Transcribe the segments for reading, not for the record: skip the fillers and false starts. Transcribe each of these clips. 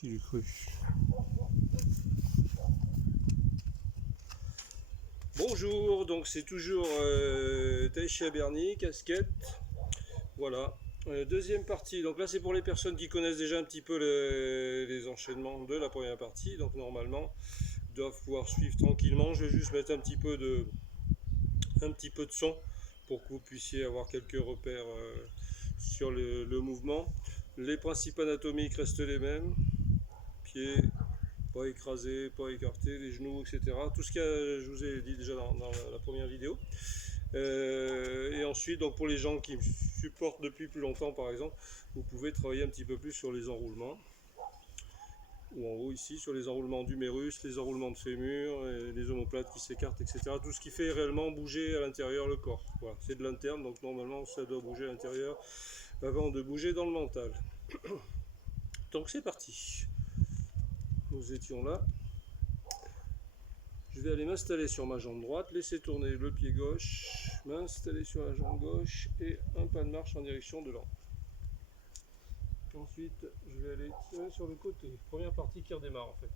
Qui l'eût cru? Bonjour, donc c'est toujours Taïchi Berni, casquette. Voilà. Deuxième partie, donc là c'est pour les personnes qui connaissent déjà un petit peu les enchaînements de la première partie, donc normalement ils doivent pouvoir suivre tranquillement. Je vais juste mettre un petit peu de son pour que vous puissiez avoir quelques repères sur le mouvement. Les principes anatomiques restent les mêmes. Pieds, pas écrasé, pas écarté, les genoux, etc. Tout ce que je vous ai dit déjà dans la première vidéo. Et ensuite, donc pour les gens qui me supportent depuis plus longtemps, par exemple, vous pouvez travailler un petit peu plus sur les enroulements. Ou en haut ici, sur les enroulements d'humérus, les enroulements de fémur, les omoplates qui s'écartent, etc. Tout ce qui fait réellement bouger à l'intérieur le corps. Voilà, c'est de l'interne, donc normalement ça doit bouger à l'intérieur avant de bouger dans le mental. Donc c'est parti. Nous étions là. Je vais aller m'installer sur ma jambe droite, laisser tourner le pied gauche, m'installer sur la jambe gauche et un pas de marche en direction de l'angle. Ensuite, je vais aller tirer sur le côté. Première partie qui redémarre en fait.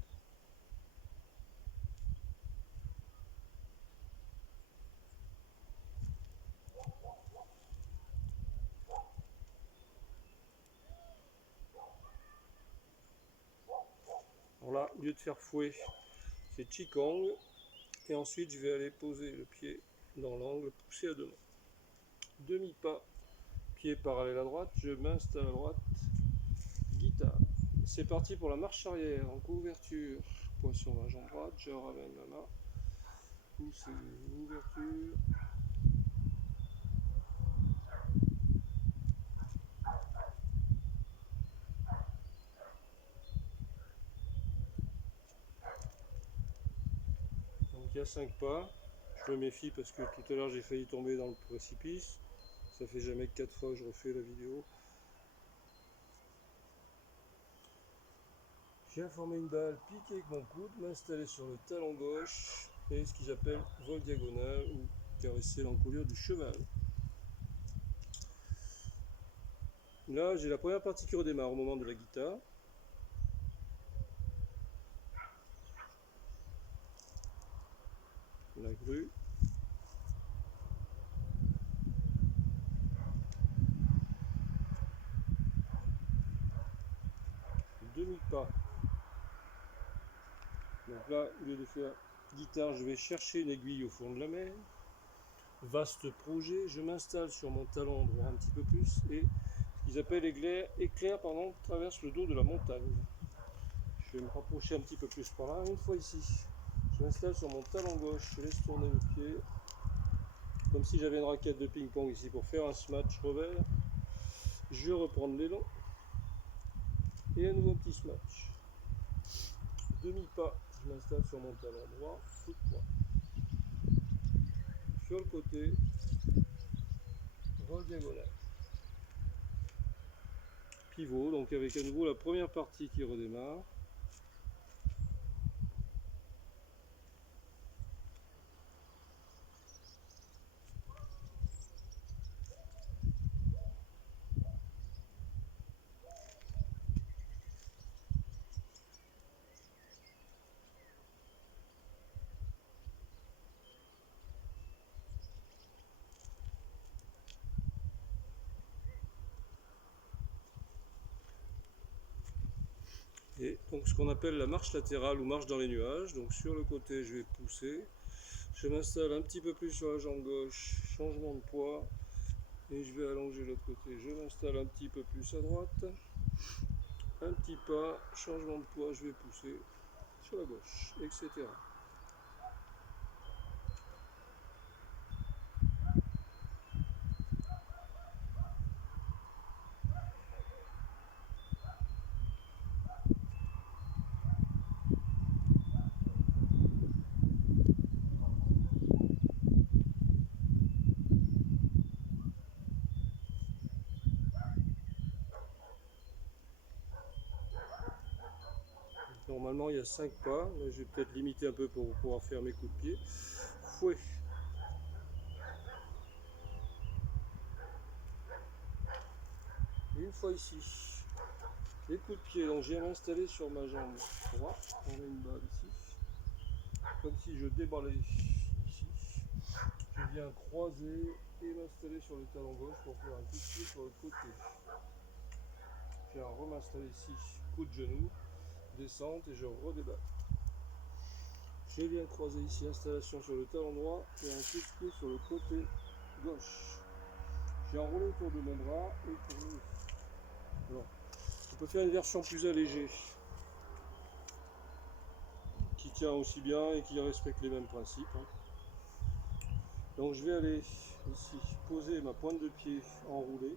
Alors là, au lieu de faire fouet, c'est Qigong. Et ensuite, je vais aller poser le pied dans l'angle, pousser à deux mains. Demi-pas, pied parallèle à droite, je m'installe à droite, guitare. C'est parti pour la marche arrière, en couverture. Poids sur ma jambe droite, je ramène ma main. Poussez, ouverture. Donc il y a 5 pas. Je me méfie parce que tout à l'heure j'ai failli tomber dans le précipice. Ça fait jamais que 4 fois que je refais la vidéo. J'ai formé une balle, piquer avec mon coude, m'installer sur le talon gauche et ce qu'ils appellent vol diagonal ou caresser l'encolure du cheval. Là j'ai la première partie qui redémarre au moment de la guitare. La grue. Demi-pas. Donc là, au lieu de faire guitare, je vais chercher une aiguille au fond de la mer. Vaste projet, je m'installe sur mon talon droit un petit peu plus et ce qu'ils appellent éclair traverse le dos de la montagne. Je vais me rapprocher un petit peu plus par là, une fois ici. Je m'installe sur mon talon gauche, je laisse tourner le pied, comme si j'avais une raquette de ping-pong ici pour faire un smash revers. Je reprends de l'élan et à nouveau petit smash. Demi-pas, je m'installe sur mon talon droit, foot droit. Sur le côté, vol diagonal. Pivot, donc avec à nouveau la première partie qui redémarre. Et donc ce qu'on appelle la marche latérale ou marche dans les nuages. Donc sur le côté, je vais pousser. Je m'installe un petit peu plus sur la jambe gauche, changement de poids. Et je vais allonger l'autre côté. Je m'installe un petit peu plus à droite. Un petit pas, changement de poids, je vais pousser sur la gauche, etc. Normalement, il y a 5 pas. Là, je vais peut-être limiter un peu pour pouvoir faire mes coups de pied. Fouet. Une fois ici, Les coups de pied, donc je viens m'installer sur ma jambe droite, on a une balle ici, comme si je déballais ici. Je viens croiser et m'installer sur le talon gauche pour faire un coup de pied sur le côté. Je viens m'installer ici, coup de genou, descente et je redéballe. Je viens croiser ici, installation sur le talon droit et un coup de pied sur le côté gauche. J'ai enroulé autour de mon bras et tourné. Alors, on peut faire une version plus allégée, qui tient aussi bien et qui respecte les mêmes principes. Donc je vais aller ici, poser ma pointe de pied enroulée,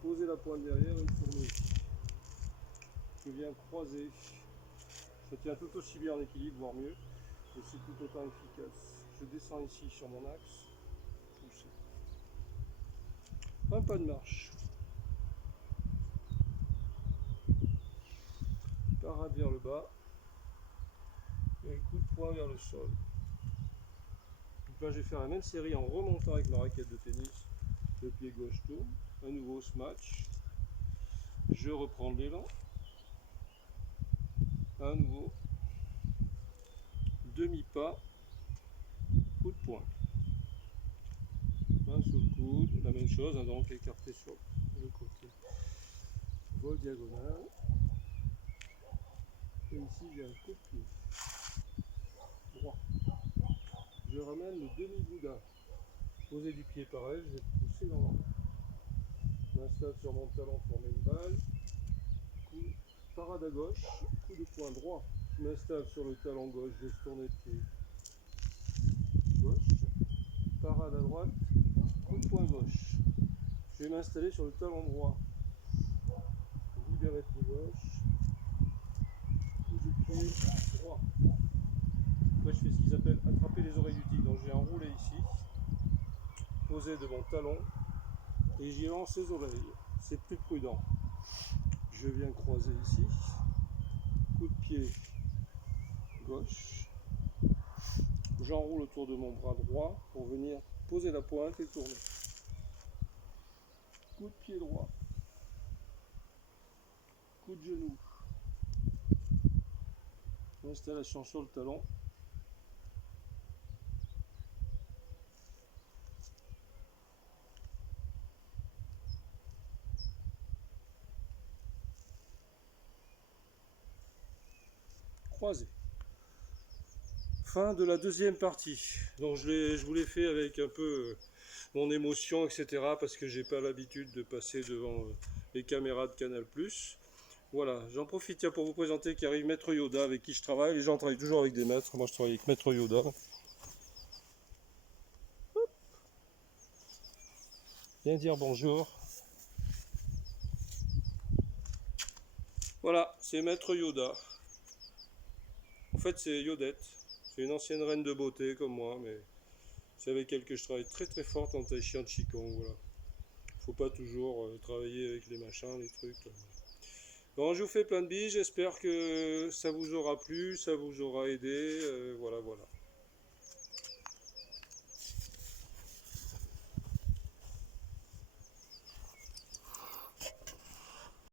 poser la pointe derrière et tourner. Je viens croiser, ça tient tout aussi bien en équilibre, voire mieux, et c'est tout autant efficace. Je descends ici sur mon axe, pousser. Un pas de marche. Parade vers le bas, et coup de poing vers le sol. Donc là je vais faire la même série en remontant avec ma raquette de tennis. Le pied gauche tourne, un nouveau smash. Je reprends l'élan. Un nouveau demi-pas, coup de poing. Main sous le coude, la même chose, donc écarté sur le côté. Vol diagonal. Et ici j'ai un coup de pied. Droit. Je ramène le demi-bouddha. Poser du pied pareil, je vais pousser dans l'angle. Je m'installe sur mon talon, former une balle. Coup, parade à gauche, coup de poing droit. Je m'installe sur le talon gauche, je laisse tourner le pied gauche. Parade à droite, coup de poing gauche. Je vais m'installer sur le talon droit. Libérer le pied gauche. Coup de pied droit. Après je fais ce qu'ils appellent attraper les oreilles du tigre. Donc j'ai enroulé ici, posé de mon talon et j'y lance les oreilles. C'est plus prudent. Je viens croiser ici. Coup de pied gauche. J'enroule autour de mon bras droit pour venir poser la pointe et tourner. Coup de pied droit. Coup de genou. Installation sur le talon. Croisé. Fin de la deuxième partie. Donc je vous l'ai fait avec un peu mon émotion, etc. parce que j'ai pas l'habitude de passer devant les caméras de Canal+. Voilà, j'en profite pour vous présenter qui arrive Maître Yoda avec qui je travaille. Les gens travaillent toujours avec des maîtres. Moi je travaille avec Maître Yoda. Viens dire bonjour. Voilà, c'est Maître Yoda. En fait c'est Yodette. C'est une ancienne reine de beauté comme moi, mais c'est avec elle que je travaille très très fort en tai chi en qigong. Voilà. Faut pas toujours travailler avec les machins, les trucs. Bon, je vous fais plein de billes, j'espère que ça vous aura plu, ça vous aura aidé, voilà, voilà.